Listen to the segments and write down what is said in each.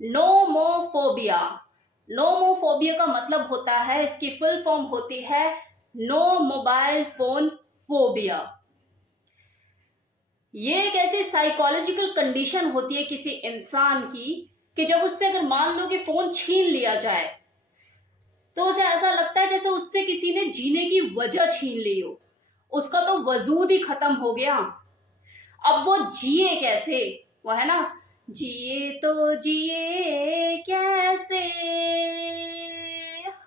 Nomophobia. Nomophobia का मतलब होता है, इसकी फुल फॉर्म होती है नो मोबाइल फोन फोबिया। ये एक ऐसी साइकोलॉजिकल कंडीशन होती है किसी इंसान की कि जब उससे अगर मान लो कि फोन छीन लिया जाए तो उसे ऐसा लगता है जैसे उससे किसी ने जीने की वजह छीन ली हो, उसका तो वजूद ही खत्म हो गया। अब वो जिए कैसे? वो है ना, जिए तो जिए कैसे,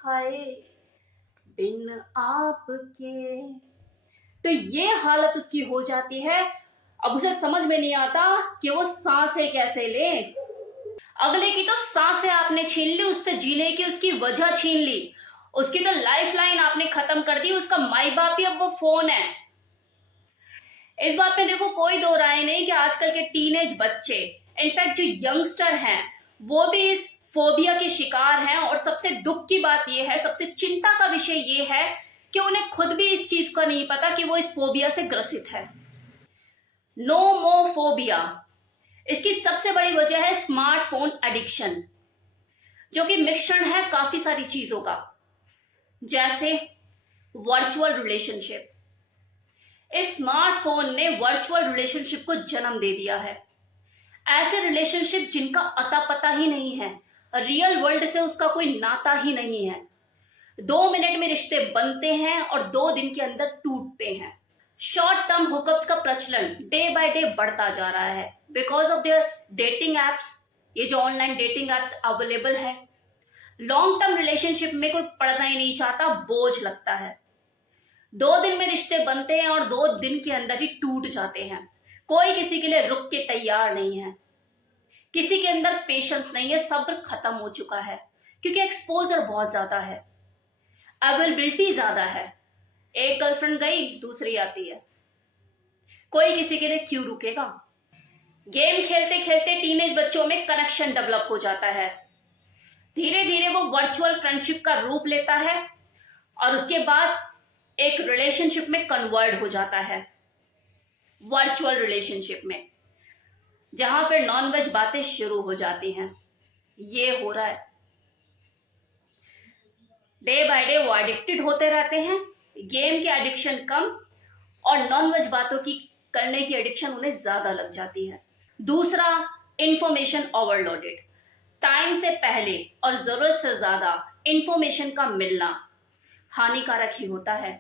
हाय बिन आपके। तो ये हालत उसकी हो जाती है। अब उसे समझ में नहीं आता कि वो सांसें कैसे ले। अगले की तो सांसें आपने छीन ली, उससे जीने की उसकी वजह छीन ली, उसकी तो लाइफ लाइन आपने खत्म कर दी, उसका माई बाप ही अब वो फोन है। इस बात में देखो कोई दो राय नहीं कि आजकल के टीनेज बच्चे, इनफैक्ट जो यंगस्टर हैं, वो भी इस फोबिया के शिकार हैं। और सबसे दुख की बात यह है, सबसे चिंता का विषय ये है कि उन्हें खुद भी इस चीज का नहीं पता कि वो इस फोबिया से ग्रसित है। नोमोफोबिया, इसकी सबसे बड़ी वजह है स्मार्टफोन एडिक्शन, जो कि मिश्रण है काफी सारी चीजों का, जैसे वर्चुअल रिलेशनशिप। इस स्मार्टफोन ने वर्चुअल रिलेशनशिप को जन्म दे दिया है। ऐसे रिलेशनशिप जिनका अता पता ही नहीं है, रियल वर्ल्ड से उसका कोई नाता ही नहीं है। 2 मिनट में रिश्ते बनते हैं और 2 दिन के अंदर टूटते हैं। शॉर्ट टर्म हुकअप्स का प्रचलन डे बाय डे बढ़ता जा रहा है because of their dating apps. ये जो ऑनलाइन डेटिंग एप्स अवेलेबल है, लॉन्ग टर्म रिलेशनशिप में कोई पढ़ना ही नहीं चाहता, बोझ लगता है। 2 दिन में रिश्ते बनते हैं और 2 दिन के अंदर ही टूट जाते हैं। कोई किसी के लिए रुक के तैयार नहीं है, किसी के अंदर पेशेंस नहीं है, सब्र खत्म हो चुका है, क्योंकि एक्सपोजर बहुत ज्यादा है, अवेलेबिलिटी ज्यादा है। एक गर्लफ्रेंड गई, दूसरी आती है, कोई किसी के लिए क्यों रुकेगा? गेम खेलते खेलते टीनेज बच्चों में कनेक्शन डेवलप हो जाता है। धीरे धीरे वो वर्चुअल फ्रेंडशिप का रूप लेता है और उसके बाद एक रिलेशनशिप में कन्वर्ट हो जाता है। वर्चुअल रिलेशनशिप में जहां फिर नॉनवेज बातें शुरू हो जाती हैं। ये हो रहा है, डे बाय डे वो एडिक्टेड होते रहते हैं। गेम की एडिक्शन कम और नॉनवेज बातों की करने की एडिक्शन उन्हें ज्यादा लग जाती है। दूसरा, इंफॉर्मेशन ओवरलोडेड। टाइम से पहले और जरूरत से ज्यादा इंफॉर्मेशन का मिलना हानिकारक ही होता है।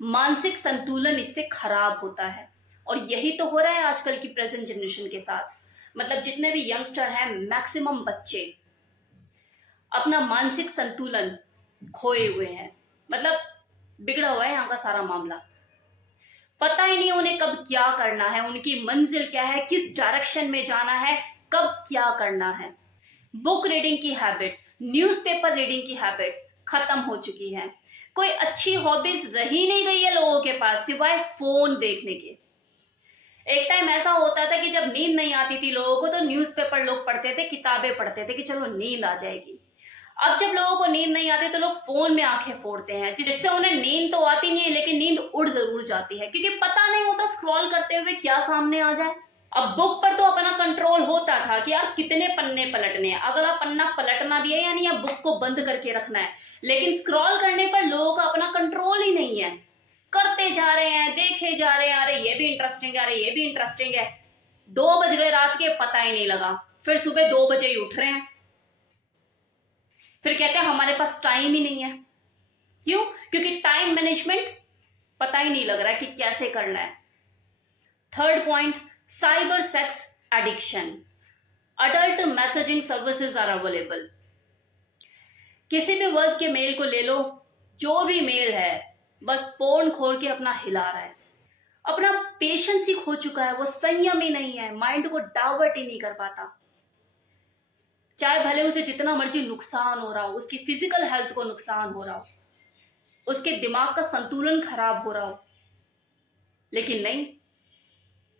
मानसिक संतुलन इससे खराब होता है और यही तो हो रहा है आजकल की प्रेजेंट जनरेशन के साथ। मतलब जितने भी यंगस्टर हैं, मैक्सिमम बच्चे अपना मानसिक संतुलन खोए हुए हैं। मतलब बिगड़ा हुआ है यहाँ का सारा मामला। पता ही नहीं उन्हें कब क्या करना है, उनकी मंजिल क्या है, किस डायरेक्शन में जाना है, कब क्या करना है। बुक रीडिंग की हैबिट्स, न्यूज़पेपर रीडिंग की हैबिट्स खत्म हो चुकी हैं। कोई अच्छी हॉबीज रही नहीं गई है लोगों के पास सिवाय फोन देखने के। एक टाइम ऐसा होता था कि जब नींद नहीं आती थी लोगों को तो न्यूज़पेपर लोग पढ़ते थे, किताबें पढ़ते थे कि चलो नींद आ जाएगी। अब जब लोगों को नींद नहीं आती तो लोग फोन में आंखें फोड़ते हैं, जिससे उन्हें नींद तो आती नहीं है लेकिन नींद उड़ जरूर जाती है, क्योंकि पता नहीं होता स्क्रॉल करते हुए क्या सामने आ जाए। अब बुक पर तो अपना कंट्रोल होता था कि यार कितने पन्ने पलटने हैं, अगला पन्ना पलटना भी है यानी अब बुक को बंद करके रखना है। लेकिन स्क्रॉल करने पर लोगों का अपना कंट्रोल ही नहीं है, करते जा रहे हैं, देखे जा रहे हैं, अरे ये भी इंटरेस्टिंग है, अरे ये भी इंटरेस्टिंग है। 2 बज गए रात के, पता ही नहीं लगा, फिर सुबह 2 बजे ही उठ रहे हैं। फिर कहते हैं हमारे पास टाइम ही नहीं है। क्यों? क्योंकि टाइम मैनेजमेंट पता ही नहीं लग रहा है कि कैसे करना है। Third point, cyber sex addiction. Adult messaging services are available. किसी भी वर्ग के मेल को ले लो, जो भी मेल है बस पोर्न खोल के अपना हिला रहा है, अपना पेशेंस ही खो चुका है, वो संयम ही नहीं है, माइंड को डाइवर्ट ही नहीं कर पाता। चाहे भले उसे जितना मर्जी नुकसान हो रहा हो, उसकी फिजिकल हेल्थ को नुकसान हो रहा हो, उसके दिमाग का संतुलन खराब हो रहा हो, लेकिन नहीं,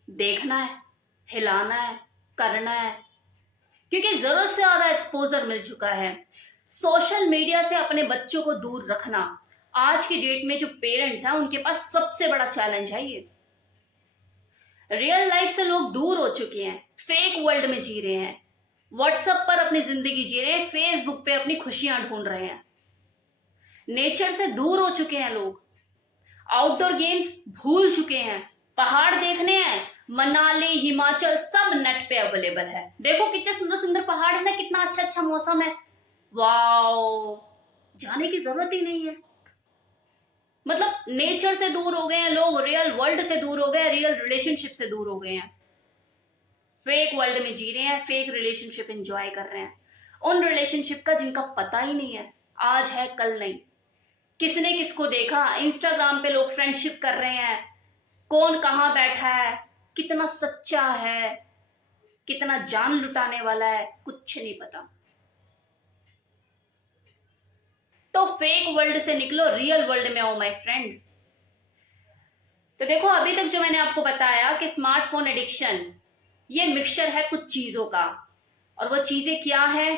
देखना है, हिलाना है, करना है, क्योंकि जरूरत से ज्यादा एक्सपोजर मिल चुका है। सोशल मीडिया से अपने बच्चों को दूर रखना आज की डेट में जो पेरेंट्स हैं उनके पास सबसे बड़ा चैलेंज है। ये रियल लाइफ से लोग दूर हो चुके हैं, फेक वर्ल्ड में जी रहे हैं। व्हाट्सएप पर अपनी जिंदगी जी रहे हैं, फेसबुक पे अपनी खुशियां ढूंढ रहे हैं। नेचर से दूर हो चुके हैं लोग, आउटडोर गेम्स भूल चुके हैं। पहाड़ देखने हैं, मनाली हिमाचल सब नेट पे अवेलेबल है। देखो कितने सुंदर सुंदर पहाड़ है ना, कितना अच्छा अच्छा मौसम है, वाओ, जाने की जरूरत ही नहीं है। मतलब नेचर से दूर हो गए हैं लोग, रियल वर्ल्ड से दूर हो गए, रियल रिलेशनशिप से दूर हो गए हैं। फेक वर्ल्ड में जी रहे हैं, फेक रिलेशनशिप एंजॉय कर रहे हैं, उन रिलेशनशिप का जिनका पता ही नहीं है, आज है कल नहीं। किसने किसको देखा, इंस्टाग्राम पे लोग फ्रेंडशिप कर रहे हैं, कौन कहाँ बैठा है, कितना सच्चा है, कितना जान लुटाने वाला है, कुछ नहीं पता। तो फेक वर्ल्ड से निकलो, रियल वर्ल्ड में आओ माय फ्रेंड। तो देखो अभी तक जो मैंने आपको बताया कि स्मार्टफोन एडिक्शन ये मिक्सचर है कुछ चीजों का, और वो चीजें क्या है,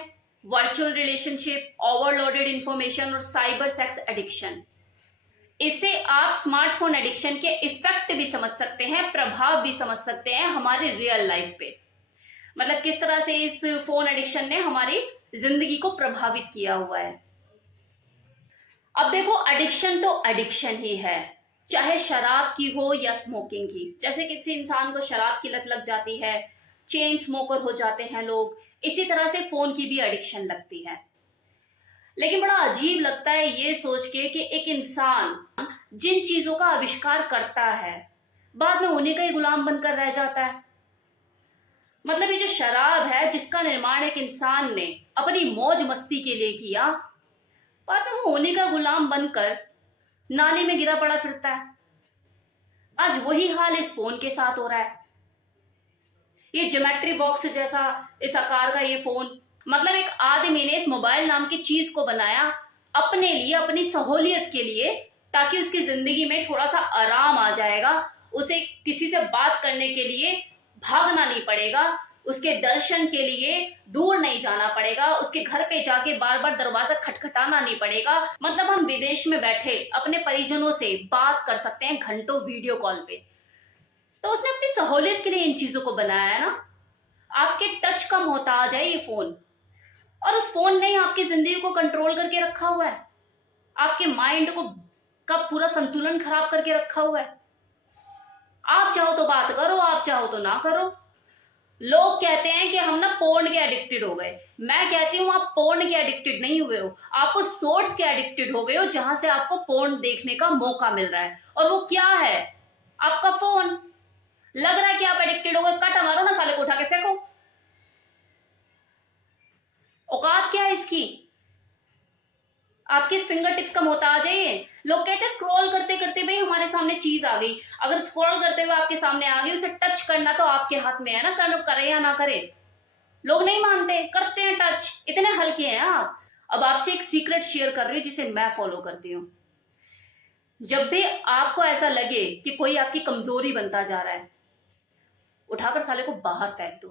वर्चुअल रिलेशनशिप, ओवरलोडेड इंफॉर्मेशन और साइबर सेक्स एडिक्शन। इससे आप स्मार्टफोन एडिक्शन के इफेक्ट भी समझ सकते हैं, प्रभाव भी समझ सकते हैं हमारी रियल लाइफ पे। मतलब किस तरह से इस फोन एडिक्शन ने हमारी जिंदगी को प्रभावित किया हुआ है। अब देखो एडिक्शन तो एडिक्शन ही है, चाहे शराब की हो या स्मोकिंग की। जैसे किसी इंसान को शराब की लत लग जाती है, चेन स्मोकर हो जाते हैं लोग, इसी तरह से फोन की भी एडिक्शन लगती है। लेकिन बड़ा अजीब लगता है ये सोच के कि एक इंसान जिन चीजों का आविष्कार करता है बाद में उन्हीं का ही गुलाम बनकर रह जाता है। मतलब ये जो शराब है जिसका निर्माण एक इंसान ने अपनी मौज मस्ती के लिए किया, बाद में वो उन्हीं का गुलाम बनकर नाली में गिरा पड़ा फिरता है। आज वही हाल इस फोन के साथ हो रहा है। ये ज्योमेट्री बॉक्स जैसा इस आकार का ये फोन, मतलब एक आदमी ने इस मोबाइल नाम की चीज को बनाया अपने लिए, अपनी सहूलियत के लिए, ताकि उसकी जिंदगी में थोड़ा सा आराम आ जाएगा, उसे किसी से बात करने के लिए भागना नहीं पड़ेगा, उसके दर्शन के लिए दूर नहीं जाना पड़ेगा, उसके घर पे जाके बार बार दरवाजा खटखटाना नहीं पड़ेगा। मतलब हम विदेश में बैठे अपने परिजनों से बात कर सकते हैं घंटों वीडियो कॉल पे। तो उसने अपनी सहूलियत के लिए इन चीजों को बनाया है ना। आपके टच कम होता आ जाए ये फोन, और उस फोन ने ही आपकी जिंदगी को कंट्रोल करके रखा हुआ है, आपके माइंड को का पूरा संतुलन खराब करके रखा हुआ है। आप चाहो तो बात करो, आप चाहो तो ना करो। लोग कहते हैं कि हम ना पोर्न के एडिक्टेड हो गए, मैं कहती हूँ आप पोर्न के एडिक्टेड नहीं हुए हो, आप उस सोर्स के एडिक्टेड हो गए हो जहां से आपको पोर्न देखने का मौका मिल रहा है, और वो क्या है, आपका फोन। लग रहा है कि आप एडिक्टेड हो गए, कट मारो ना साले को, उठा के फेंको। औकात क्या है इसकी, आपकी फिंगर टिप्स कम होता आ जाइए। लोग कहते हैं स्क्रॉल करते करते भाई हमारे सामने चीज आ गई, अगर स्क्रॉल करते हुए आपके सामने आ गई, उसे टच करना तो आपके हाथ में है ना, करे या ना करे। लोग नहीं मानते, करते हैं टच, इतने हल्के हैं आप। अब आपसे एक सीक्रेट शेयर कर रही हूँ जिसे मैं फॉलो करती हूँ। जब भी आपको ऐसा लगे कि कोई आपकी कमजोरी बनता जा रहा है, उठाकर साले को बाहर फेंक दो,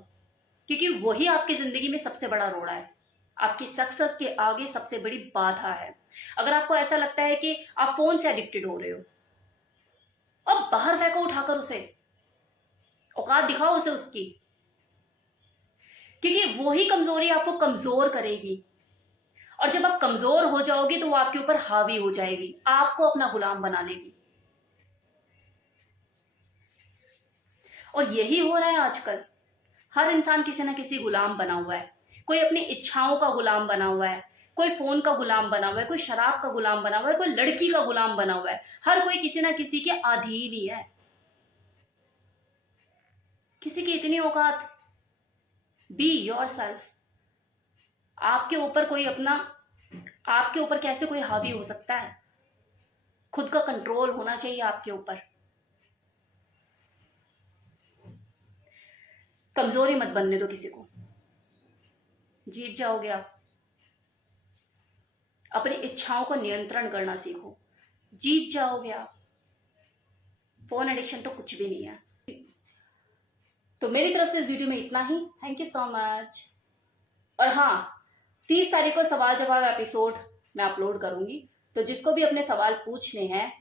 क्योंकि वही आपकी जिंदगी में सबसे बड़ा रोड़ा है, आपकी सक्सेस के आगे सबसे बड़ी बाधा है। अगर आपको ऐसा लगता है कि आप फोन से एडिक्टेड हो रहे हो, अब बाहर फेंको उठाकर उसे, औकात दिखाओ उसे उसकी, क्योंकि वही कमजोरी आपको कमजोर करेगी, और जब आप कमजोर हो जाओगी तो वो आपके ऊपर हावी हो जाएगी, आपको अपना गुलाम बना लेगी। और यही हो रहा है आजकल, हर इंसान किसी ना किसी गुलाम बना हुआ है। कोई अपनी इच्छाओं का गुलाम बना हुआ है, कोई फोन का गुलाम बना हुआ है, कोई शराब का गुलाम बना हुआ है, कोई लड़की का गुलाम बना हुआ है। हर कोई किसी ना किसी के अधीन ही है। किसी की इतनी औकात, बी योर सेल्फ। आपके ऊपर कोई अपना, आपके ऊपर कैसे कोई हावी हो सकता है, खुद का कंट्रोल होना चाहिए आपके ऊपर। कमजोरी मत बनने दो किसी को, जीत जाओगे आप। अपनी इच्छाओं को नियंत्रण करना सीखो, जीत जाओगे आप। फोन एडिक्शन तो कुछ भी नहीं है। तो मेरी तरफ से इस वीडियो में इतना ही, थैंक यू सो मच। और हाँ, 30 तारीख को सवाल जवाब एपिसोड मैं अपलोड करूंगी, तो जिसको भी अपने सवाल पूछने हैं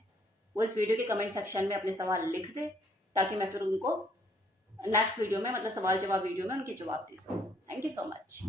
वो इस वीडियो के कमेंट सेक्शन में अपने सवाल लिख दे, ताकि मैं फिर उनको नेक्स्ट वीडियो में, मतलब सवाल जवाब वीडियो में उनके जवाब दे सकूँ। Thank you so much.